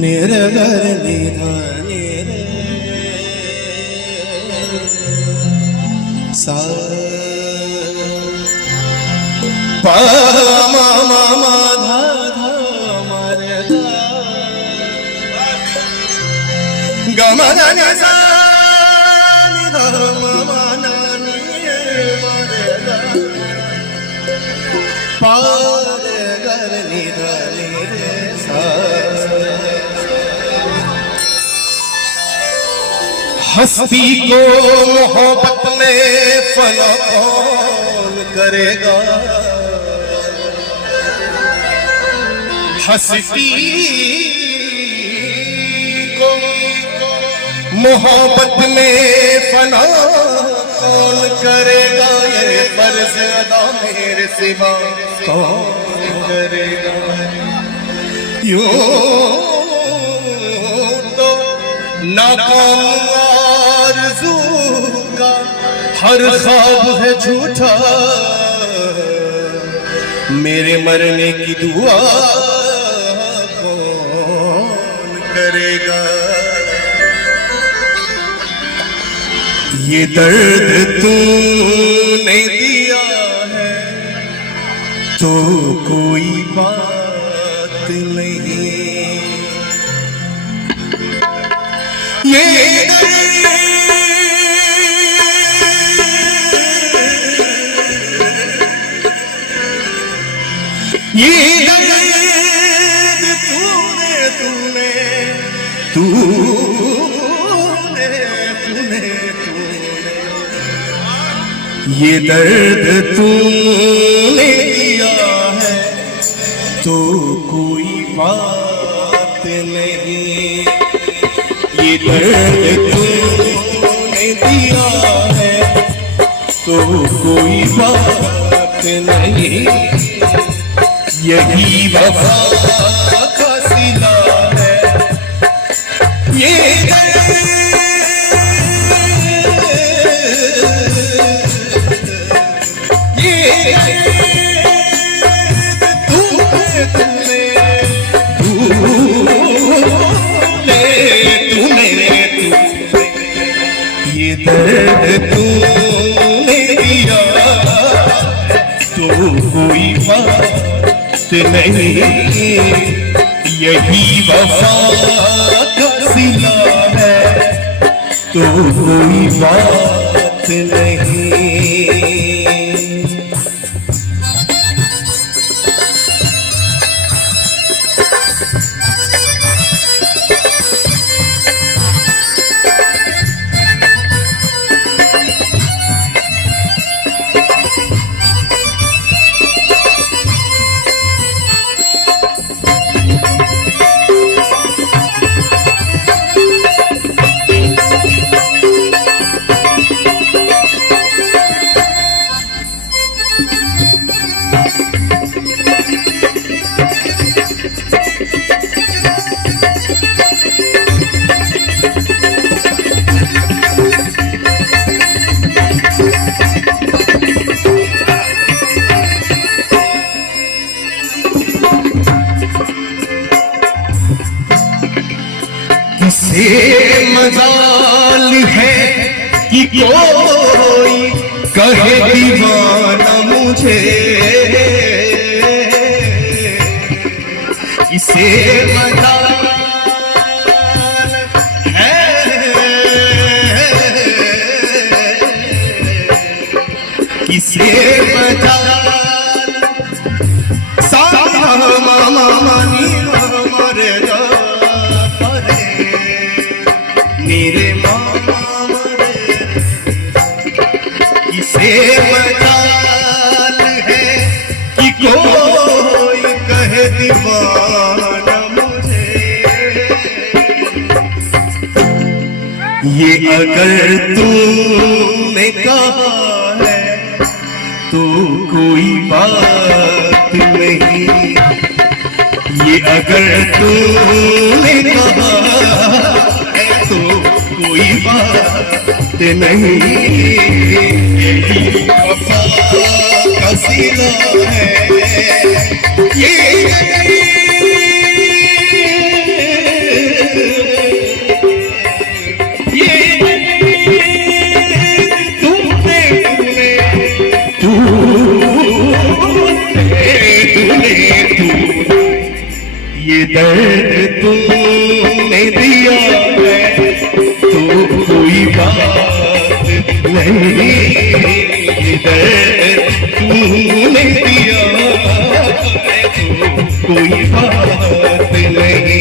निरगर निधाने सा पा मा मा मा धा धा मा रे गा ग म ध नि सा नि ध म मा ना नि मा रे गा पा रे ग रे नि ध नि रे सा। हस्ती को मोहब्बत में फना कौन करेगा, हस्ती को मोहब्बत में फना कौन करेगा, ये फर्ज अदा मेरे सिवा कौन करेगा। यूं तो नाकाम आरज़ू का हर ख्वाब है झूठा, मेरे मरने की दुआ कौन करेगा। ये दर्द तूने दिया है तो कोई बात नहीं, ये दर्द तूने तूने तूने तूने तूने ये दर्द तूने दिया है तो कोई बात नहीं, ये दर्द तूने दिया है तो कोई बात नहीं, यही वफा का सिला है। ये तूने तूने ये दर्द तूने दिया तो कोई बात नहीं, यही वफा का सिला है तो कोई बात नहीं। किसे मजाल है कि कोई कहे दीवाना मुझे, किसे मजाल है, किसे मजाल सामा मामा मानी मरे मेरे मामा मरे, किसे मजाल है कि कोई कहे दीवाना मुझे, ये अगर तूने कहा है तो कोई बात नहीं, ये अगर तूने कहा तो कोई बात नहीं, यही वफा का सिला है। ये दर्द तूने दिया है तो कोई बात नहीं, ये दर्द तूने दिया है तो कोई बात नहीं।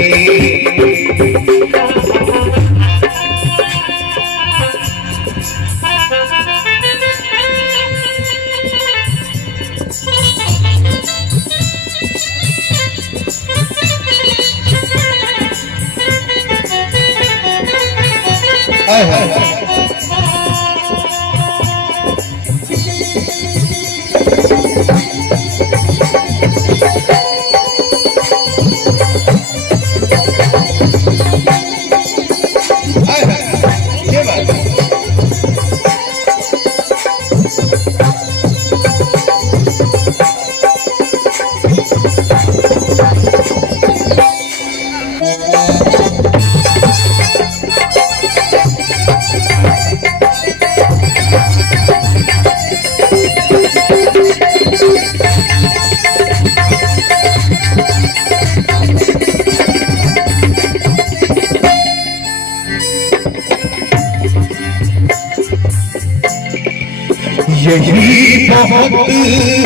यही बहुत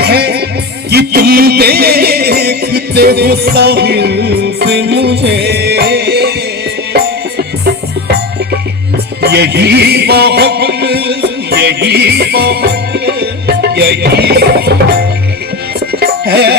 है कि तुम देखते हो साहिल से मुझे, यही बहुत, यही बहुत, यही है।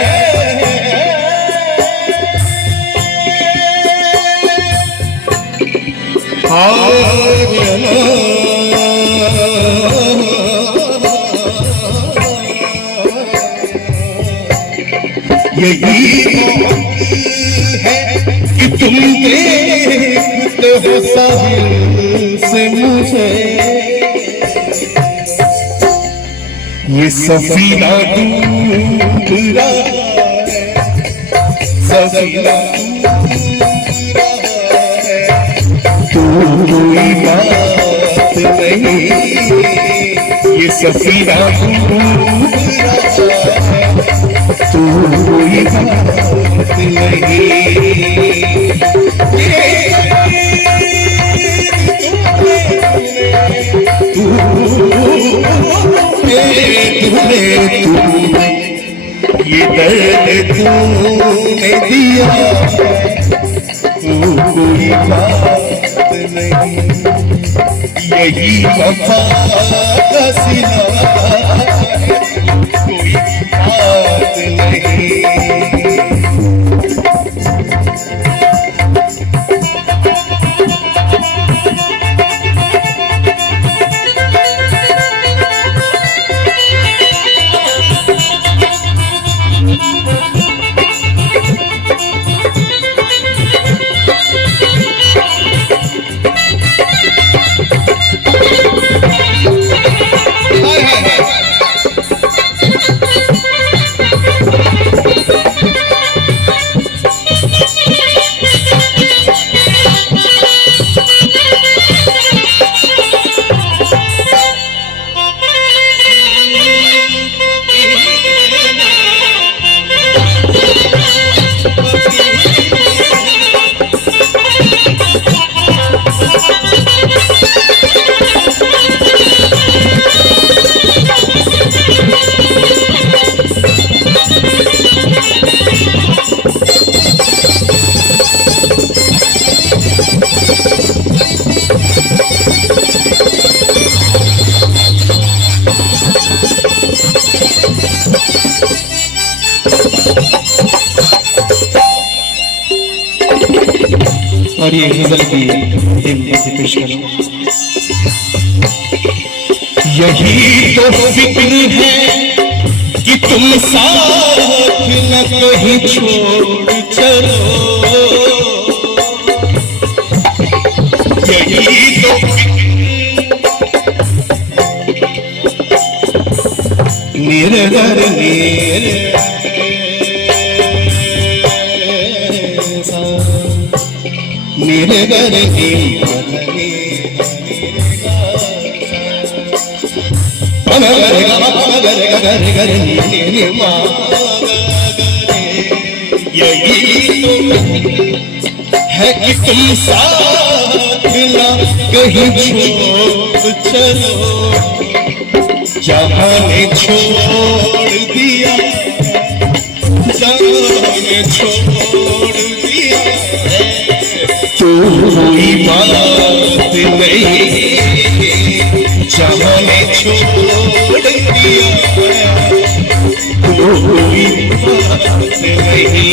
यही है कि तुम देखते हो साहिल से मुझे, ये सफीना डूब रहा है, सफीना डूब रहा है, तू कोई बात नहीं, ये सफीना डूब रहा है, तू कोई बात नहीं। ये दर्द तूने दिया तू कोई बात नहीं, यही वफा का सिला कोई बात नहीं। और ये गजल की पेश करो। यही तो फिक्र है कि तुम साथ न कहीं छोड़ चलो, यही तो निर्धर निर्गर यही तो है कि तुम साथ ना कहीं छोड़ चलो, जहां ने छोड़ दिया, जहां ने छोड़ दिया तो कोई बात नहीं, जहां ने छोड़ दिया कोई बात नहीं।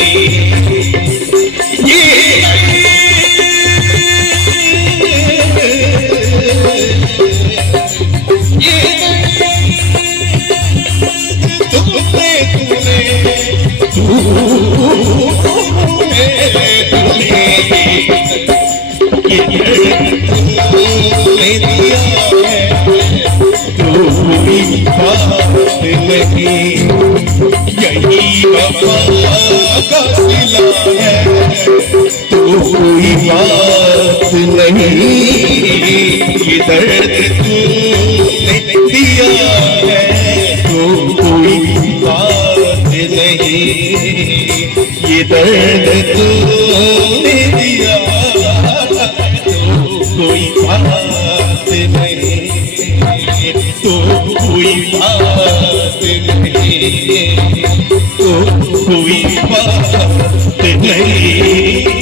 यही वफा का सिला है तो कोई बात नहीं, ये दर्द तूने दिया है तो कोई बात नहीं, ये दर्द तूने दिया तो कोई बात नहीं, तो कोई बात नहीं, तो कोई बात नहीं।